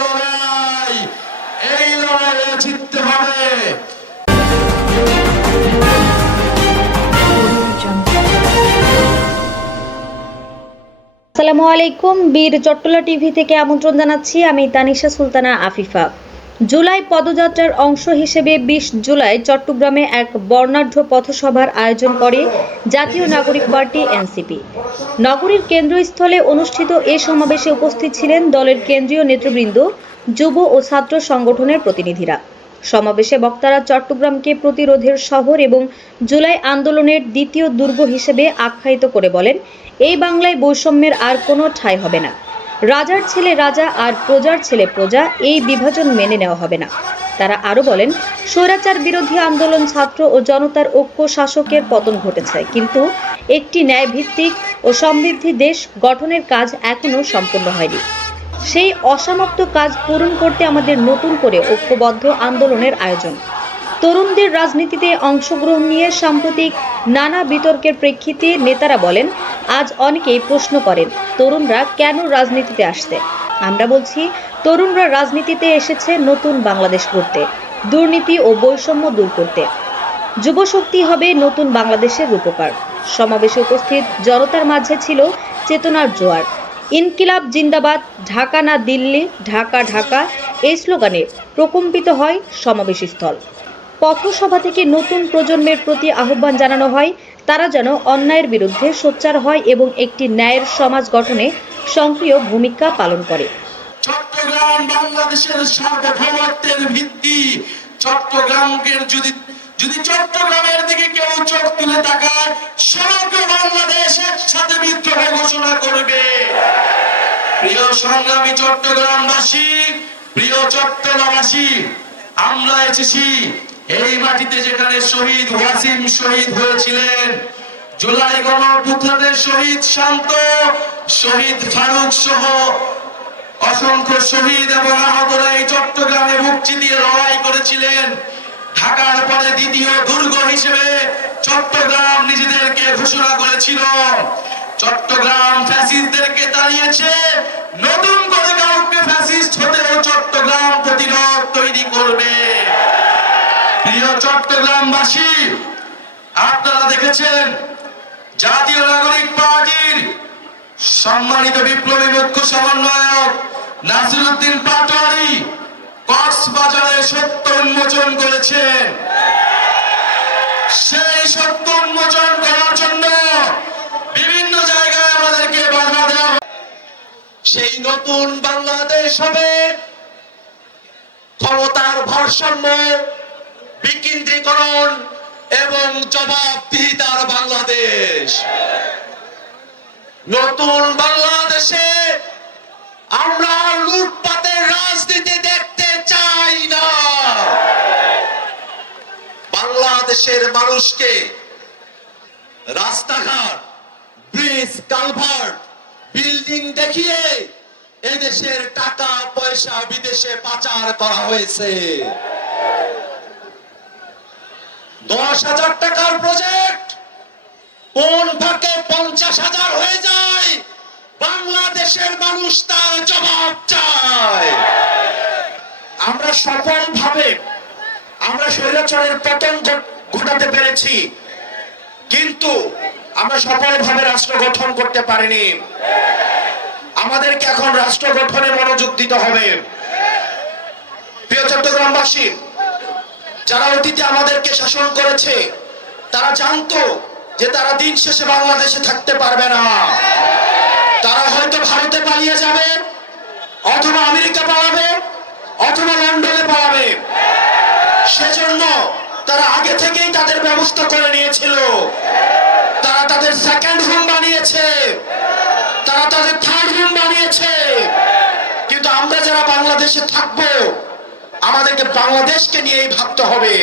লড়াই। এই লড়াইয়ে জিততে হবে। আসসালামু আলাইকুম, বীর চট্টলা টিভি থেকে আমন্ত্রণ জানাচ্ছি। আমি তানিশা সুলতানা, আফিফা। জুলাই পদযাত্রার অংশ হিসেবে বিশ জুলাই চট্টগ্রামে এক বর্ণাঢ্য পথসভার আয়োজন করে জাতীয় নাগরিক পার্টি এনসিপি। নগরীর কেন্দ্রস্থলে অনুষ্ঠিত এ সমাবেশে উপস্থিত ছিলেন দলের কেন্দ্রীয় নেতৃবৃন্দ, যুব ও ছাত্র সংগঠনের প্রতিনিধিরা। সমাবেশে বক্তারা চট্টগ্রামকে প্রতিরোধের শহর এবং জুলাই আন্দোলনের দ্বিতীয় দুর্গ হিসেবে আখ্যায়িত করে বলেন, এই বাংলায় বৈষম্যের আর কোনো ঠাঁই হবে না। রাজার ছেলে রাজা আর প্রজার ছেলে প্রজা এই বিভাজন মেনে নেওয়া হবে না। তারা আরও বলেন, স্বৈরাচার বিরোধী আন্দোলন ছাত্র ও জনতার ঐক্য শাসকের পতন ঘটেছে, কিন্তু একটি ন্যায়ভিত্তিক ও সমৃদ্ধি দেশ গঠনের কাজ এখনও সম্পূর্ণ হয়নি। সেই অসমাপ্ত কাজ পূরণ করতে আমাদের নতুন করে ঐক্যবদ্ধ আন্দোলনের আয়োজন। তরুণদের রাজনীতিতে অংশগ্রহণ নিয়ে সাম্প্রতিক নানা বিতর্কের প্রেক্ষিতে নেতারা বলেন আজ অনেকেই প্রশ্ন করেন, তরুণরা কেন রাজনীতিতে আসছে? আমরা বলছি, তরুণরা রাজনীতিতে এসেছে নতুন বাংলাদেশ করতে দুর্নীতি ও বৈষম্য দূর করতে। যুবশক্তি হবে নতুন বাংলাদেশের রূপকার। সমাবেশে উপস্থিত জনতার মাঝে ছিল চেতনার জোয়ার। ইনকিলাব জিন্দাবাদ, ঢাকা না দিল্লি, ঢাকা ঢাকা, এই স্লোগানে প্রকম্পিত হয় সমাবেশস্থল। পথসভা থেকে নতুন প্রজন্মের প্রতি আহ্বান জানানো হয়, তারা যেন অন্যায়ের বিরুদ্ধে সোচ্চার হয় এবং একটি ন্যায়ের সমাজ গঠনে সক্রিয় ভূমিকা পালন করে। চট্টগ্রাম বাংলাদেশের সার্বভৌমত্বের ভিত্তি, চট্টগ্রামকে যদি যদি চট্টগ্রামের দিকে কেউ চোখ তুলে তাকায় সমগ্র ঘোষণা করবে। প্রিয় সংগ্রামী চট্টগ্রামবাসী, প্রিয় চট্টগ্রামবাসী, আমরা এসেছি এই মাটিতে যেখানে শহীদ ওয়াসিম শহীদ হয়েছিলেন, জুলাই গণঅভ্যুত্থানের শহীদ শান্ত, শহীদ ফারুক সহ অসংখ্য শহীদ এবং আহতরা এই চট্টগ্রামে মুক্তি দিয়ে লড়াই করেছিলেন। ঢাকার পরে দ্বিতীয় দুর্গ হিসেবে চট্টগ্রাম নিজেদেরকে ঘোষণা করেছিল। চট্টগ্রাম ফ্যাসিস্টদেরকে দাঁড়িয়েছে নতুন করে কাউকে ফ্যাসিস্ট হতেও চট্টগ্রাম প্রতিরোধ তৈরি করবে প্রিয় চট্টগ্রামবাসী আপনারা দেখেছেন, জাতীয় নাগরিক পার্টির সম্মানিত বিপ্লবী মুখ্য সমন্বয়ক নাসিরুদ্দিন পাটোয়ারি কক্সবাজারে সত্য উন্মোচন করেছেন। সেই সত্য উন্মোচন করার জন্য বিভিন্ন জায়গায় আমাদেরকে বাধা দেওয়া সেই নতুন বাংলাদেশ হবে। ক্ষমতার ভারসাম্য বিকেন্দ্রীকরণ এবং জবাবদিহিতার বাংলাদেশ। নতুন বাংলাদেশে আমরা লুটপাতের রাজনীতি দেখতে চাই না। বাংলাদেশের মানুষকে রাস্তাঘাট, ব্রিজ, কালভার্ট, বিল্ডিং দেখিয়ে এদেশের টাকা, পয়সা বিদেশে পাচার করা হয়েছে। দশ হাজার টাকার প্রজেক্ট কোন ফাঁকে পঞ্চাশ হাজার হয়ে যায়। বাংলাদেশের মানুষ তার জবাব চায়। আমরা সফল ভাবে আমরা স্বৈরাচারের পতন ঘটাতে পেরেছি। কিন্তু আমরা সফলভাবে রাষ্ট্র গঠন করতে পারিনি। আমাদেরকে এখন রাষ্ট্র গঠনে মনোযোগ দিতে হবে। প্রিয় চট্টগ্রামবাসী যারা অতীতে আমাদেরকে শাসন করেছে, তারা জানতো যে তারা দিন শেষে বাংলাদেশে থাকতে পারবে না। তারা হয়তো ভারতে পালিয়ে যাবে, অথবা আমেরিকা পালাবে, অথবা লন্ডনে পালাবে। সেজন্য তারা আগে থেকেই তাদের ব্যবস্থা করে নিয়েছিল। তারা তাদের সেকেন্ড হোম বানিয়েছে। তারা তাদের থার্ড হোম বানিয়েছে। কিন্তু আমরা যারা বাংলাদেশে থাকব আমাদেরকে বাংলাদেশকে নিয়েই ভাবতে হবে।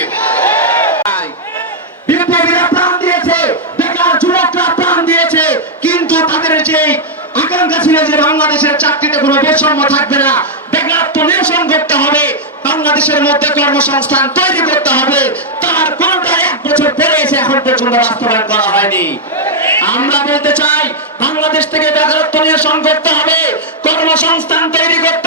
কিন্তু তাদের আকাঙ্ক্ষা ছিল যে বাংলাদেশের চাকরিতে কোনো বৈষম্য থাকবে না, বেকারত্ব নিরসন করতে হবে, বাংলাদেশের মধ্যে কর্মসংস্থান তৈরি করতে হবে, তার কোনটা এক বছর পরে এসে এখন পর্যন্ত বাস্তবায়ন করা হয়নি। আমরা বলতে চাই, বাংলাদেশ থেকে বেকারত্ব নিরসন করতে হবে, কর্মসংস্থান তৈরি করতে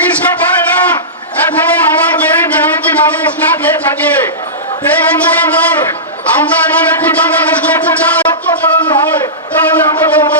চিকিৎসা পায় না। এখনও আমার গরিব মেহনতি মানুষ না খেয়ে থাকে। এই আন্দোলন আমরা এখন একটি বাংলাদেশ করতে চাই হয়, তাহলে আমরা বলব